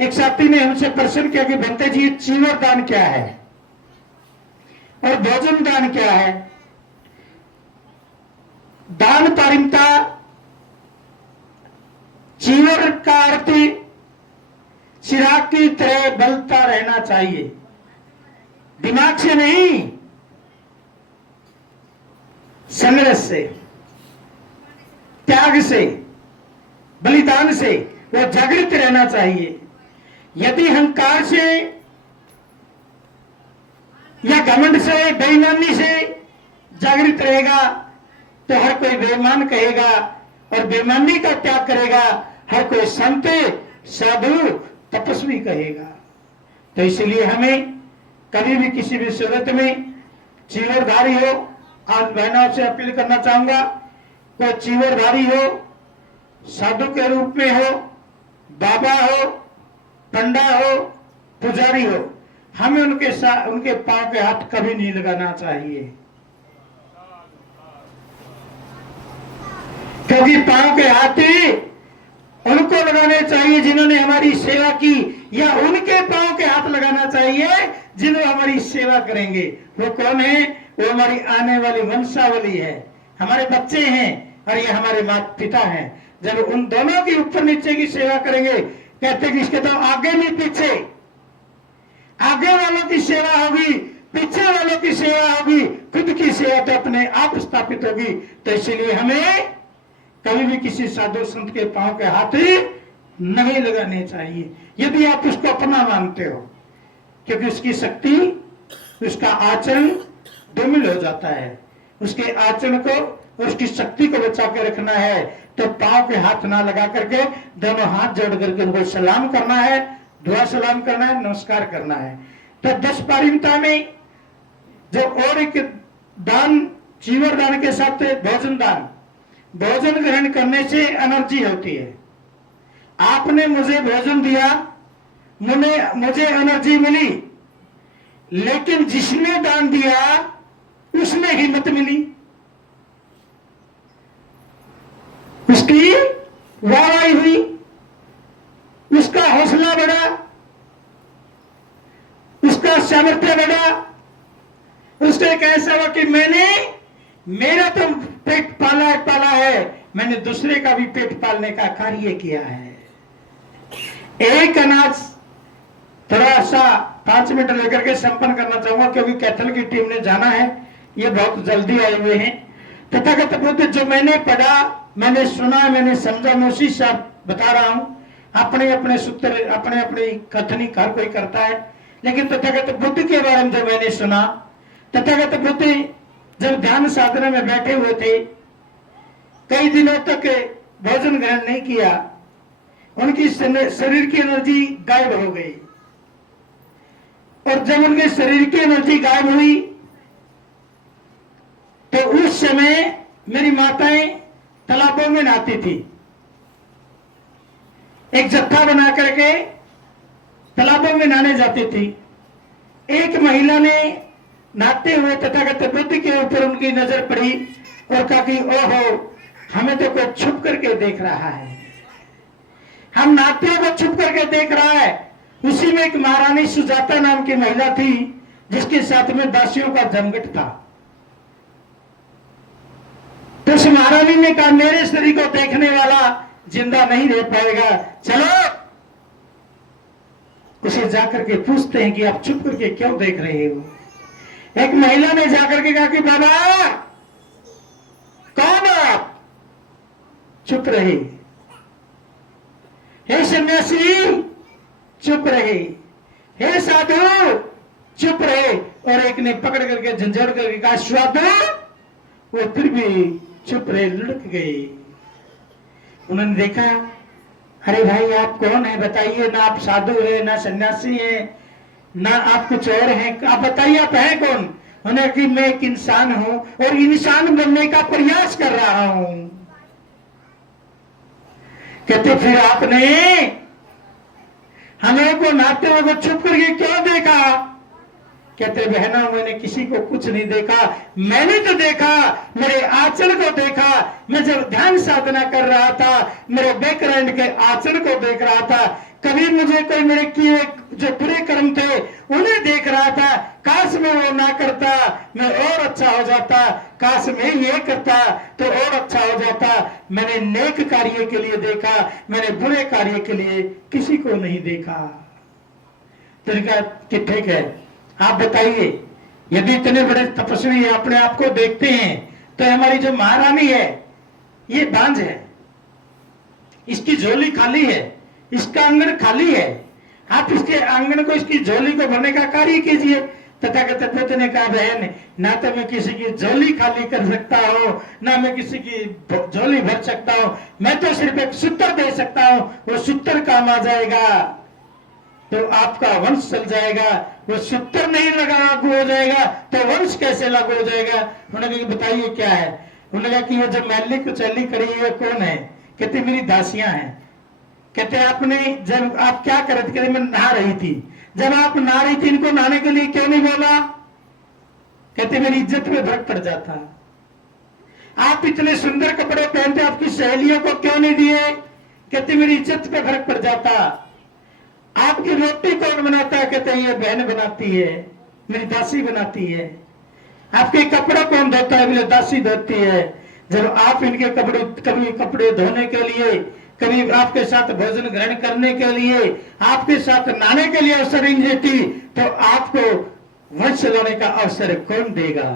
एक साथी ने हमसे प्रश्न किया कि बनते जी चीवर दान क्या है और भोजन दान क्या है। दान पारमिता चीवर का अर्थ चिराग की तरह बलता रहना चाहिए, दिमाग से नहीं, संघर्ष से, त्याग से, बलिदान से वो जागृत रहना चाहिए। यदि अहंकार से या घमंड से, बेईमानी से जागृत रहेगा तो हर कोई बेईमान कहेगा और बेईमानी का त्याग करेगा हर कोई संत, साधु, तपस्वी कहेगा। तो इसलिए हमें कभी भी किसी भी सूरत में चीवरधारी हो, आज बहनों से अपील करना चाहूंगा, कोई चीवरधारी हो, साधु के रूप में हो, बाबा हो, पंडा हो, पुजारी हो, हमें उनके साथ उनके पांव के हाथ कभी नहीं लगाना चाहिए, क्योंकि पांव के हाथ उनको लगाने चाहिए जिन्होंने हमारी सेवा की, या उनके पांव के हाथ लगाना चाहिए जिन्होंने हमारी सेवा करेंगे। वो कौन है? वो हमारी आने वाली वंशावली है, हमारे बच्चे हैं और ये हमारे माता पिता हैं। जब उन दोनों की ऊपर नीचे की सेवा करेंगे, कहते हैं कि इसके तो आगे नहीं पीछे, आगे वालों की सेवा होगी, पीछे वालों की सेवा होगी, खुद की सेवा तो अपने आप स्थापित होगी। तो इसलिए हमें कभी भी किसी साधु संत के पांव के हाथ नहीं लगाने चाहिए, यदि आप उसको अपना मानते हो, क्योंकि उसकी शक्ति, उसका आचरण दुर्मिल हो जाता है। उसके आचरण को, उसकी शक्ति को बचा के रखना है तो पांव के हाथ ना लगा करके दोनों हाथ जोड़ करके उनको सलाम करना है, दुआ सलाम करना है, नमस्कार करना है। तो 10 पारमिता में जो और एक दान, चीवर दान के साथ भोजन दान, भोजन ग्रहण करने से एनर्जी होती है। आपने मुझे भोजन दिया, मुझे एनर्जी मिली, लेकिन जिसने दान दिया उसमें हिम्मत मिली, उसकी वाहवाही हुई, उसका हौसला बढ़ा, उसका सामर्थ्य बढ़ा, उसको एक ऐसा हुआ कि मेरा तो पेट पाला है, मैंने दूसरे का भी पेट पालने का कार्य किया है। एक अनाज थोड़ा सा 5 मिनट लेकर के संपन्न करना चाहूंगा, क्योंकि कैथल की टीम ने जाना है, ये बहुत जल्दी आए हुए हैं। तथागत बुद्ध जो मैंने पढ़ा, मैंने सुना, मैंने समझा, मैं उसी से बता रहा हूं। अपने अपने सूत्र, अपने अपने कथनी हर कोई करता है, लेकिन तथागत बुद्ध के बारे में जो मैंने सुना, तथागत बुद्ध जब ध्यान साधना में बैठे हुए थे, कई दिनों तक भोजन ग्रहण नहीं किया, उनकी शरीर की एनर्जी गायब हो गई, और जब उनके शरीर की एनर्जी गायब हुई तो उस समय मेरी माताएं तालाबों में नहाती थी। एक जत्था बना करके तालाबों में नहाने जाती थी। एक महिला ने नहाते हुए तथागत बुद्ध के ऊपर उनकी नजर पड़ी और कहा कि ओहो, हमें तो कोई छुप करके देख रहा है, हम नहाते को छुप करके देख रहा है। उसी में एक महारानी सुजाता नाम की महिला थी, जिसके साथ में दासियों का जमघट था। तो उस महारानी ने कहा, मेरे शरीर को देखने वाला जिंदा नहीं रह पाएगा, चलो उसे जाकर के पूछते हैं कि आप चुप करके क्यों देख रहे हो। एक महिला ने जाकर के कहा कि बाबा कौन आप? चुप रहे। हे सन्यासी चुप रहे, हे साधु चुप रहे। और एक ने पकड़ करके झंझोड़ करके कहा साधु, वो फिर भी चुप रहे, लुढ़क गए। उन्होंने देखा, अरे भाई आप कौन है बताइए, ना आप साधु है, ना सन्यासी है, ना आप कुछ और हैं, आप बताइए आप हैं कौन? उन्होंने कि मैं एक इंसान हूं और इंसान बनने का प्रयास कर रहा हूं। कहते फिर आपने हमें को नाते हुए को छुप करके क्यों देखा? कहते बहना मैंने किसी को कुछ नहीं देखा, मैंने तो देखा, मेरे आचरण को देखा। मैं जब ध्यान साधना कर रहा था, मेरे बैकग्राउंड के आचरण को देख रहा था कभी मुझे कोई मेरे किए जो बुरे कर्म थे उन्हें देख रहा था, काश मैं वो ना करता, मैं और अच्छा हो जाता, काश मैं ये करता तो और अच्छा हो जाता। मैंने नेक कार्य के लिए देखा, मैंने बुरे कार्य के लिए किसी को नहीं देखा। तो कहा कि ठीक है, आप बताइए, यदि इतने बड़े तपस्वी अपने आप को देखते हैं तो हमारी जो महारानी है ये बांझ है, इसकी झोली खाली है, इसका आंगन खाली है, आप इसके आंगन को, इसकी झोली को भरने का कार्य कीजिए। तथागत बुद्ध ने कहा, बहन, ना तो मैं किसी की झोली खाली कर सकता हूँ, ना मैं किसी की झोली भर सकता हूँ, मैं तो सिर्फ एक सूत्र दे सकता हूँ, वो सूत्र काम आ जाएगा तो आपका वंश चल जाएगा, वो सूत्र नहीं लागू हो जाएगा तो वंश कैसे लागू हो जाएगा। उन्होंने कहा बताइए क्या है। उन्होंने कहा कि वो जो मैली कुचैली खड़ी है कौन है। कहते मेरी दासियां हैं। कहते आपने जब आप क्या कर रहे थे। कहते मैं नहा रही थी। जब आप नहा रही थी इनको नहाने के लिए क्यों नहीं बोला। कहते मेरी इज्जत में फर्क पड़ जाता। आप इतने सुंदर कपड़े पहनते आपकी सहेलियों को क्यों नहीं दिए। कहते मेरी इज्जत पे फर्क पड़ जाता। आपकी रोटी कौन बनाता है। कहते ये बहन बनाती है, मेरी दासी बनाती है। आपके कपड़ा कौन धोता है। मेरी दासी धोती है। जब आप इनके कपड़े, कभी कपड़े धोने के लिए, कभी आपके साथ भोजन ग्रहण करने के लिए, आपके साथ नहाने के लिए अवसर नहीं देती तो आपको वंश लाने का अवसर कौन देगा।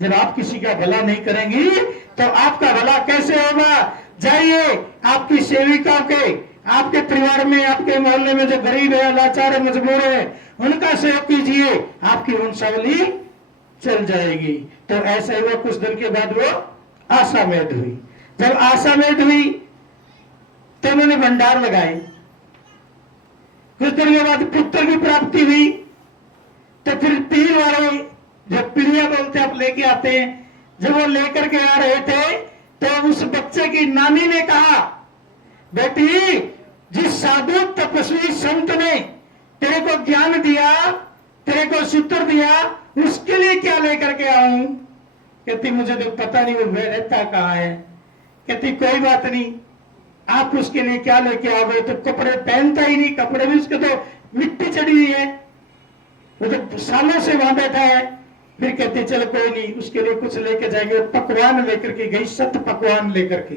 जब आप किसी का भला नहीं करेंगी तो आपका भला कैसे होगा। जाइए आपकी सेविका के, आपके परिवार में, आपके मोहल्ले में जो गरीब है, लाचार है, मजबूर है, उनका सहयोग कीजिए, आपकी वंशावली चल जाएगी। तो ऐसा हुआ। कुछ दिन के बाद वो आशामेध हुई। जब आशामेध हुई तो उन्होंने भंडार लगाए। कुछ दिन के बाद पुत्र की प्राप्ति हुई। तो फिर तीर वाले जो पीढ़िया बोलते आप लेके आते हैं, जब वो लेकर के आ रहे थे तो उस बच्चे की नानी ने कहा, बेटी जिस साधु तपस्वी संत ने तेरे को ज्ञान दिया, तेरे को सूत्र दिया, उसके लिए क्या लेकर के आऊं। कहती मुझे तो पता नहीं वो रहता कहाँ है। कहती कोई बात नहीं, आप उसके लिए क्या लेके आओगे। तो कपड़े पहनता ही नहीं, कपड़े भी उसके तो मिट्टी चढ़ी हुई है, वो तो सालों से वहां बैठा है। फिर कहते चलो कोई नहीं, उसके लिए कुछ लेके जाएंगे। पकवान लेकर के गई, 7 पकवान लेकर के।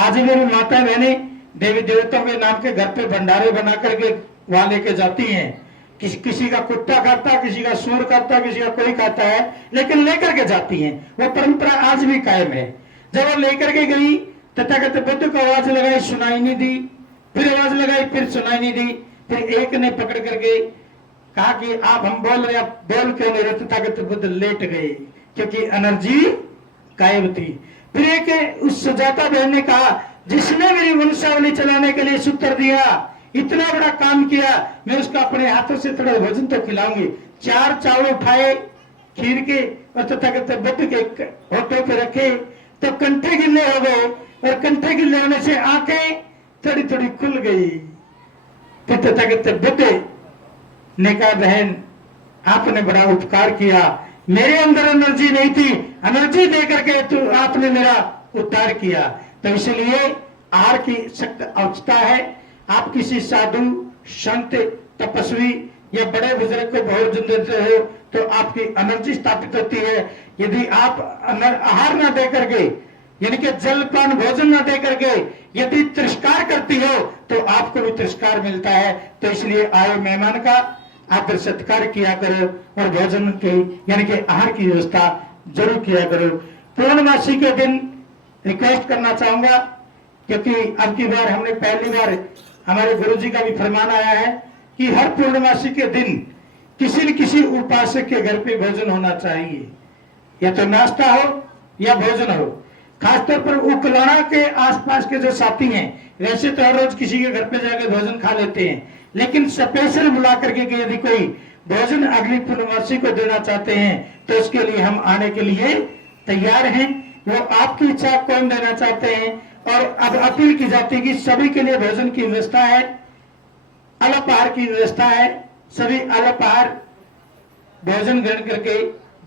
आज मेरी माता बहने देवी देवताओं के नाम के घर पे भंडारे बना करके वहां लेके जाती हैं। किसी का कुत्ता खाता, किसी का सूर खाता, किसी का कोई खाता है, लेकिन लेकर के जाती हैं। वो परंपरा आज भी कायम है। जब वो लेकर के गई तथागत बुद्ध को आवाज लगाई, सुनाई नहीं दी। फिर आवाज लगाई, फिर सुनाई नहीं दी। फिर एक ने पकड़ करके कहा कि आप हम बोल रहे, आप बोल क्यों नहीं रहे। तथागत बुद्ध लेट गए क्योंकि एनर्जी गायब थी। फिर एक उस सुजाता बहन ने कहा, जिसने मेरी वंशावली चलाने के लिए सूत्र दिया, इतना बड़ा काम किया, मैं उसका अपने हाथों से थोड़ा भोजन तो खिलाऊंगी। 4 चावल उठाए खीर के और तथागत बुद्ध के होठों पे रखे तो कंठे गिल्ले हो गए, और कंठे गिल्ले होने से आंखें थोड़ी थोड़ी खुल गई। फिर तथागत बुद्ध ने कहा, बहन आपने बड़ा उपकार किया, मेरे अंदर एनर्जी नहीं थी, एनर्जी देकर के तो आपने मेरा उद्धार किया। तो इसलिए आहार की सख्त आवश्यकता है। आप किसी साधु, संत, तपस्वी या बड़े बुजुर्ग को भोजन देते हो तो आपकी एनर्जी स्थापित होती है। यदि आप आहार न दे करके, यानी कि जलपान भोजन न दे करके यदि तिरस्कार करती हो तो आपको भी तिरस्कार मिलता है। तो इसलिए आए मेहमान का आदर सत्कार किया करो और भोजन की यानी कि आहार की व्यवस्था जरूर किया करो। पूर्णमासी के दिन रिक्वेस्ट करना चाहूंगा, क्योंकि अब की बार हमने पहली बार हमारे गुरुजी का भी फरमान आया है कि हर पूर्णमासी के दिन किसी न किसी उपासक के घर पे भोजन होना चाहिए, या तो नाश्ता हो या भोजन हो। खासतौर पर उकलाना के आसपास के जो साथी हैं, वैसे तो हर रोज किसी के घर पे जाकर भोजन खा लेते हैं, लेकिन स्पेशल बुला करके कि यदि कोई भोजन अगली पूर्णमासी को देना चाहते हैं तो उसके लिए हम आने के लिए तैयार हैं। वो आपकी इच्छा कौन देना चाहते हैं। और अब अपील की जाती है कि सभी के लिए भोजन की व्यवस्था है, अल्पाहार की व्यवस्था है। सभी अल्पाहार भोजन ग्रहण करके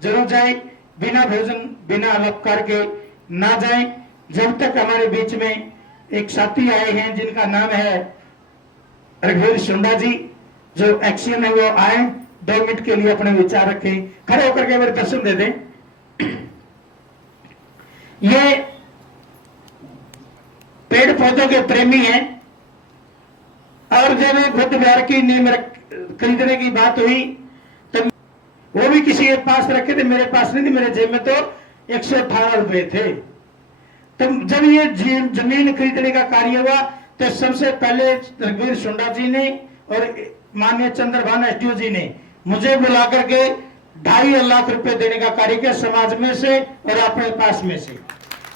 जरूर जाए, बिना भोजन बिना अल्पाहार के ना जाए। जब तक हमारे बीच में एक साथी आए हैं जिनका नाम है रघुवीर सुंडा जी जो एक्शन है वो आए, 2 मिनट के लिए अपने विचार रखें, खड़े होकर के मेरे दर्शन दे दें। ये पेड़ पौधों के प्रेमी हैं, और जब बुद्ध विहार की नींव खरीदने की बात हुई तो वो भी किसी के पास रखे थे, मेरे पास नहीं थे, मेरे जेब में तो 118 रुपए थे। तो जब ये जमीन खरीदने का कार्य हुआ तो सबसे पहले रघुवीर सुंडा जी ने और माननीय चंद्रभान एसडीओ जी ने मुझे बुला करके 2.5 लाख रुपए देने का कार्य किया, समाज में से और अपने पास में से।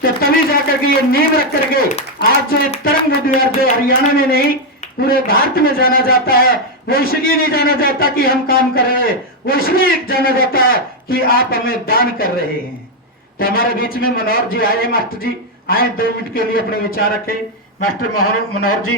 तो तभी जाकर के ये नींव रख करके आज जो तरंग बुद्ध विहार जो हरियाणा में नहीं पूरे भारत में जाना जाता है, वो इसलिए नहीं जाना जाता कि हम काम कर रहे हैं, वो इसलिए जाना जाता है कि आप हमें दान कर रहे हैं। तो हमारे बीच में मनोहर जी आए, मास्टर जी आए, 2 मिनट के लिए अपने विचार रखें। मास्टर मनोहर जी